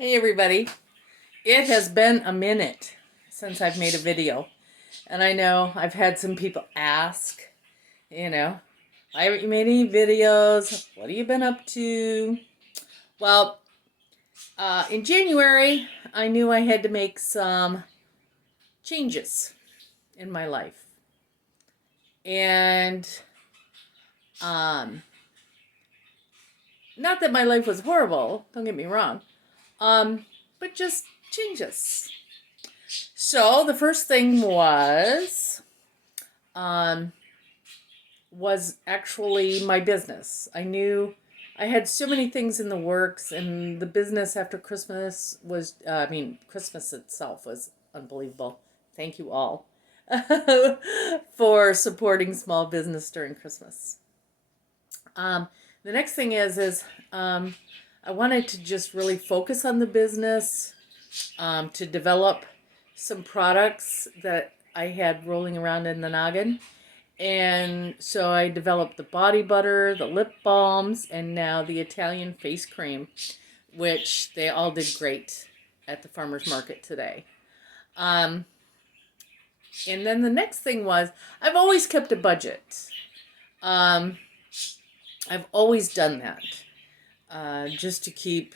Hey everybody, it has been a minute since I've made a video, and I know I've had some people ask, why haven't you made any videos? What have you been up to? Well, in January, I knew I had to make some changes in my life, and um, not that my life was horrible, don't get me wrong, but just changes. So the first thing um, was actually my business. I knew I had so many things in the works, and the business after Christmas was, Christmas itself was unbelievable. Thank you all for supporting small business during Christmas. Um, the next thing is I wanted to just really focus on the business, to develop some products that I had rolling around in the noggin. And so I developed the body butter, the lip balms, and now the Italian face cream, which they all did great at the farmer's market today. Um, and then the next thing was I've always kept a budget. Um, I've always done that, just to keep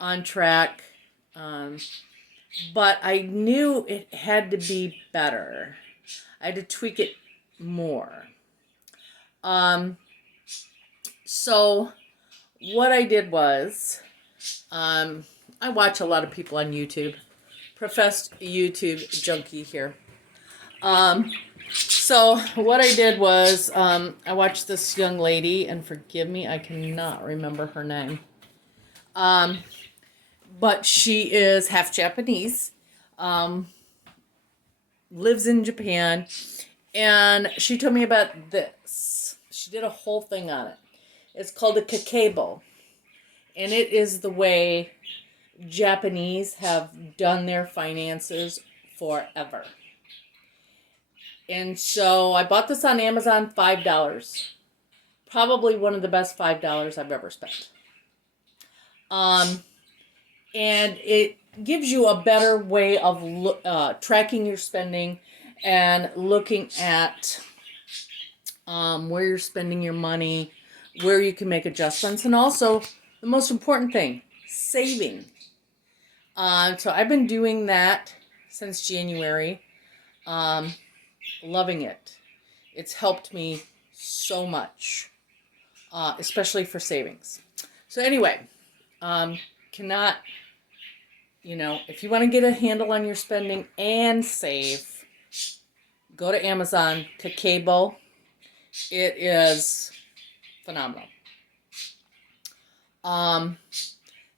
on track. Um, but I knew it had to be better. I had to tweak it more. Um, so what I did was, I watch a lot of people on YouTube, professed YouTube junkie here. So what I did was, I watched this young lady, and forgive me, I cannot remember her name. But she is half Japanese, lives in Japan, and she told me about this. She did a whole thing on it. It's called a kakebo, and it is the way Japanese have done their finances forever. And so I bought this on Amazon, $5. Probably one of the best $5 I've ever spent. And it gives you a better way of tracking your spending and looking at where you're spending your money, where you can make adjustments, and also the most important thing, saving. So I've been doing that since January. Loving it. It's helped me so much, especially for savings. So anyway, cannot, if you want to get a handle on your spending and save, go to Amazon, Kakebo. It is phenomenal.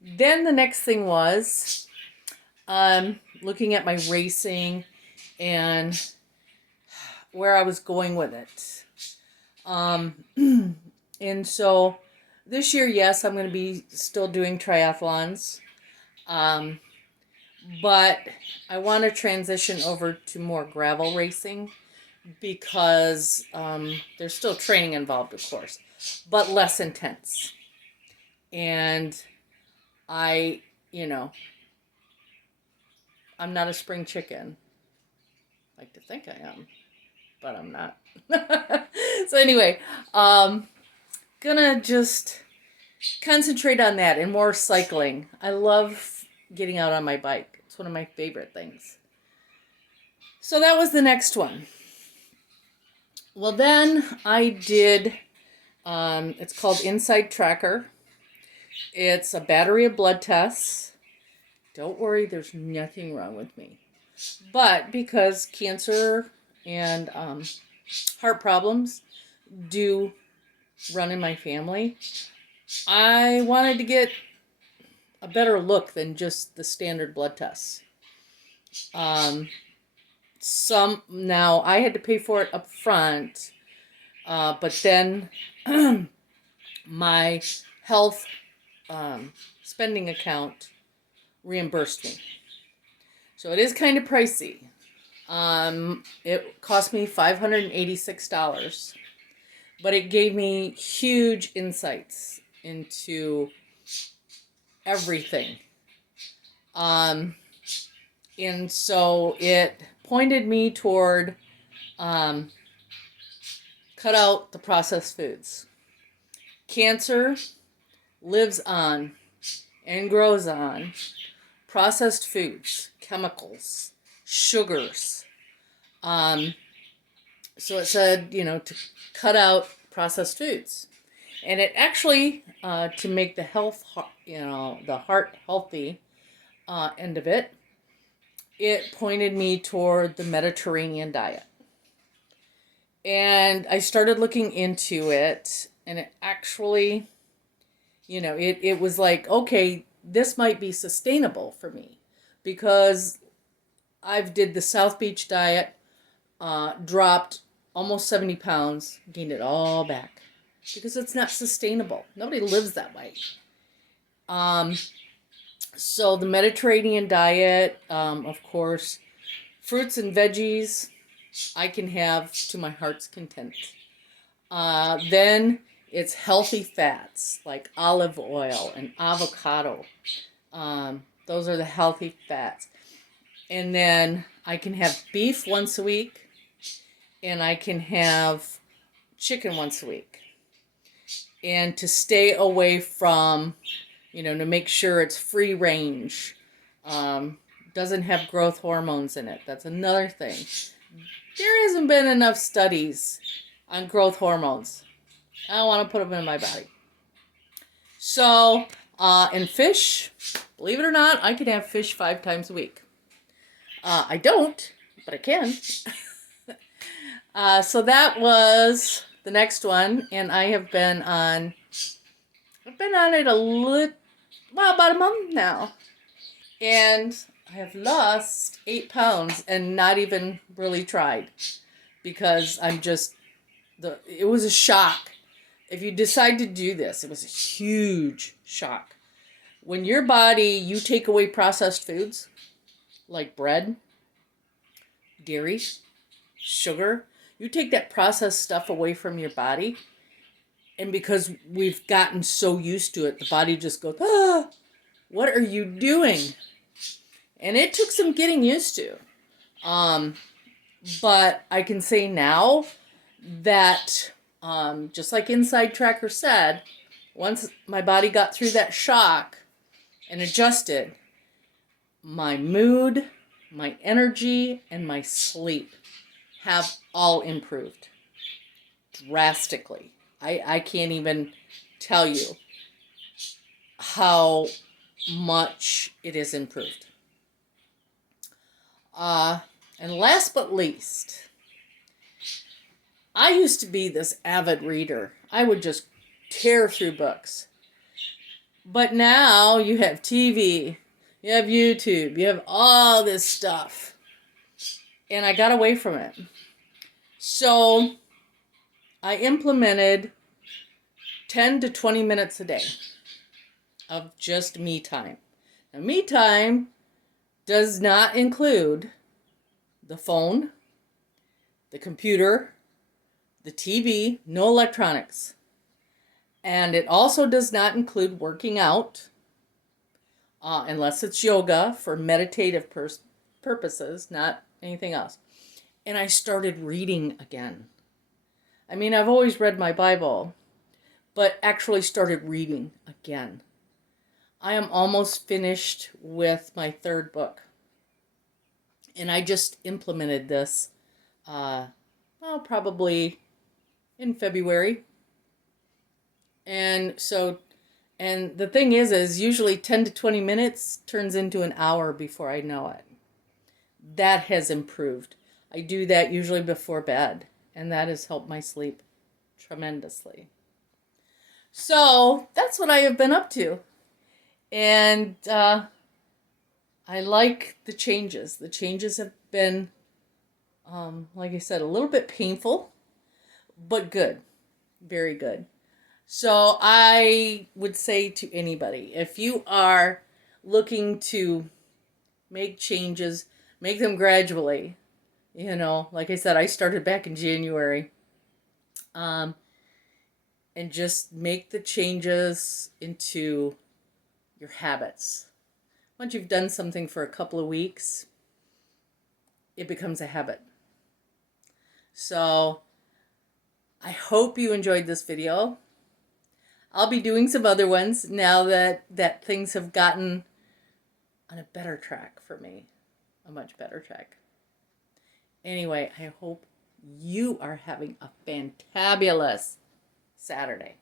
Then the next thing was, looking at my racing and where I was going with it. And so this year, yes, I'm going to be still doing triathlons. But I want to transition over to more gravel racing because there's still training involved, of course, but less intense. And I, I'm not a spring chicken. I like to think I am, but I'm not. So anyway, gonna just concentrate on that and more cycling. I love getting out on my bike. It's one of my favorite things. So that was the next one. Well, then I did, it's called Inside Tracker. It's a battery of blood tests. Don't worry, there's nothing wrong with me. But because cancer and heart problems do run in my family, I wanted to get a better look than just the standard blood tests. Now I had to pay for it up front, but then my health spending account reimbursed me. So it is kind of pricey. It cost me $586, but it gave me huge insights into everything Um, and so it pointed me toward cut out the processed foods. Cancer lives on and grows on processed foods, chemicals, sugars. Um, so it said, to cut out processed foods. And it actually, to make the the heart healthy end of it, it pointed me toward the Mediterranean diet. And I started looking into it, and it actually, it was like, okay, this might be sustainable for me because I've did the South Beach diet, dropped almost 70 pounds, gained it all back because it's not sustainable. Nobody lives that way. Um, so the Mediterranean diet, of course, fruits and veggies, I can have to my heart's content. Then it's healthy fats like olive oil and avocado. Those are the healthy fats. And then I can have beef once a week, and I can have chicken once a week. And to stay away from, to make sure it's free range, doesn't have growth hormones in it. That's another thing. There hasn't been enough studies on growth hormones. I don't want to put them in my body. So, and fish, believe it or not, I can have fish 5 times a week. I don't, but I can. So that was the next one, and I've been on it about a month now. And I have lost 8 pounds and not even really tried because it was a shock. If you decide to do this, it was a huge shock. When you take away processed foods like bread, dairy, sugar, you take that processed stuff away from your body, and because we've gotten so used to it, the body just goes, what are you doing? And it took some getting used to. But I can say now that, just like Inside Tracker said, once my body got through that shock and adjusted, my mood, my energy, and my sleep have all improved drastically. I can't even tell you how much it has improved. And last but least, I used to be this avid reader. I would just tear through books. But now you have TV, you have YouTube, you have all this stuff. And I got away from it. So I implemented 10 to 20 minutes a day of just me time. Now, me time does not include the phone, the computer, the TV, no electronics. And it also does not include working out, unless it's yoga for meditative purposes, not anything else. And I started reading again. I mean, I've always read my Bible, but actually started reading again. I am almost finished with my 3rd book. And I just implemented this, probably in February. And the thing is usually 10 to 20 minutes turns into an hour before I know it. That has improved. I do that usually before bed, and that has helped my sleep tremendously. So that's what I have been up to. And I like the changes. The changes have been, like I said, a little bit painful, but good. Very good. So I would say to anybody, if you are looking to make changes, make them gradually. Like I said, I started back in January. And just make the changes into your habits. once you've done something for a couple of weeks, it becomes a habit. So I hope you enjoyed this video. I'll be doing some other ones now that things have gotten on a better track for me, a much better track. Anyway, I hope you are having a fantabulous Saturday.